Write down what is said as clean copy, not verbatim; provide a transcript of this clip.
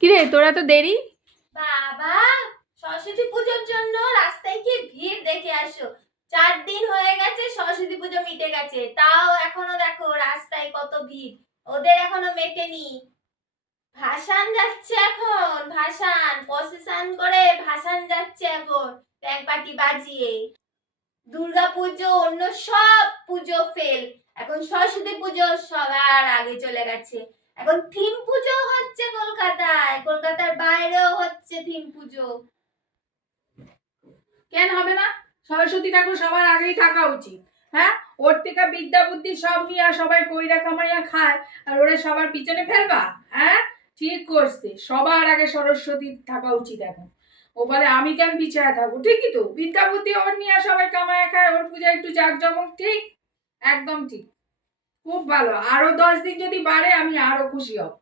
কিরে তোরা তো দেরি। বাবা, সরস্বতী পুজোর জন্য রাস্তায় কি ভিড় দেখে আসো। 4 দিন হয়ে গেছে, সরস্বতী পুজো মিটে গেছে, তাও এখনো দেখো রাস্তায় কত ভিড়। ওদের এখনো মেটেনি। ভাসান যাচ্ছে এখন, ভাসান প্রসেশন করে ভাসান যাচ্ছে এখন, ট্যাঙ্ক পার্টি বাজিয়ে। দুর্গা পুজো অন্য সব পুজো ফেল, এখন সরস্বতী পুজো সবার আগে চলে গেছে। এখন থিম পুজো হচ্ছে কলকাতায়, কলকাতার বাইরেও হচ্ছে থিম পুজো। কেন হবে না? সরস্বতী ঠাকুর সবার আগেই থাকা উচিত। হ্যাঁ, ওর থেকে বিদ্যা বুদ্ধি সব নিয়ে সবাই কইরা কামাইয়া খায়, আর ওরা সবার পিছনে ফেলবা? হ্যাঁ, ঠিক করছে, সবার আগে সরস্বতী থাকা উচিত এখন। ও বলে আমি কেন পিছিয়ে থাকবো? ঠিকই তো, বিদ্যা বুদ্ধি ওর নিয়ে সবাই কামাইয়া খায়, ওর পূজা একটু জাঁকজমক, ঠিক, একদম ঠিক, খুব ভালো। আরো 10 দিন যদি বাড়ে আমি আরো খুশি হব।